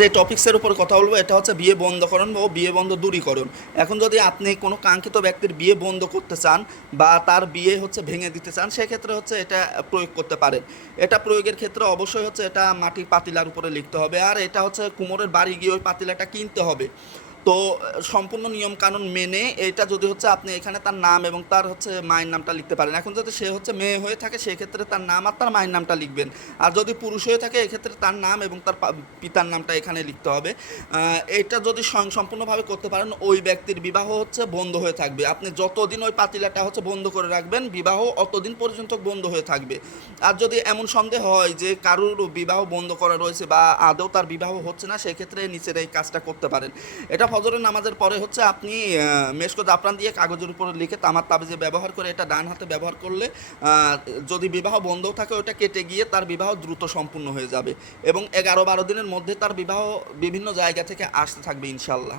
যে টপিক্সের উপর কথা বলবো এটা হচ্ছে বিয়ে বন্ধকরণ ও বিয়ে বন্ধ দূরীকরণ। এখন যদি আপনি কোনো কাঙ্ক্ষিত ব্যক্তির বিয়ে বন্ধ করতে চান বা তার বিয়ে হচ্ছে ভেঙে দিতে চান, সেক্ষেত্রে হচ্ছে এটা প্রয়োগ করতে পারেন। এটা প্রয়োগের ক্ষেত্রে অবশ্যই হচ্ছে এটা মাটির পাতিলার উপরে লিখতে হবে, আর এটা হচ্ছে কুমোরের বাড়ি গিয়ে ওই পাতিলাটা কিনতে হবে। তো সম্পূর্ণ নিয়মকানুন মেনে এটা যদি হচ্ছে আপনি এখানে তার নাম এবং তার হচ্ছে মায়ের নামটা লিখতে পারেন। এখন যদি সে হচ্ছে মেয়ে হয়ে থাকে সেক্ষেত্রে তার নাম আর তার মায়ের নামটা লিখবেন। আর যদি পুরুষ হয়ে থাকে এক্ষেত্রে তার নাম এবং তার পিতার নামটা এখানে লিখতে হবে। এটা যদি সম্পূর্ণভাবে করতে পারেন ওই ব্যক্তির বিবাহ হচ্ছে বন্ধ হয়ে থাকবে। আপনি যতদিন ওই পাতিলাটা হচ্ছে বন্ধ করে রাখবেন বিবাহ অতদিন পর্যন্ত বন্ধ হয়ে থাকবে। আর যদি এমন সন্দেহ হয় যে কারুর বিবাহ বন্ধ করা রয়েছে বা আদৌ তার বিবাহ হচ্ছে না, সেক্ষেত্রে নিচের এই কাজটা করতে পারেন। এটা ফজরের নামাজের পরে হচ্ছে আপনি মেশকো জাফরান দিয়ে কাগজের উপরে লিখে তামার তাবিজে ব্যবহার করে এটা ডান হাতে ব্যবহার করলে যদি বিবাহ বন্ধ থাকে ওটা কেটে গিয়ে তার বিবাহ দ্রুত সম্পূর্ণ হয়ে যাবে এবং 11-12 দিনের মধ্যে তার বিবাহ বিভিন্ন জায়গা থেকে আসতে থাকবে ইনশাল্লাহ।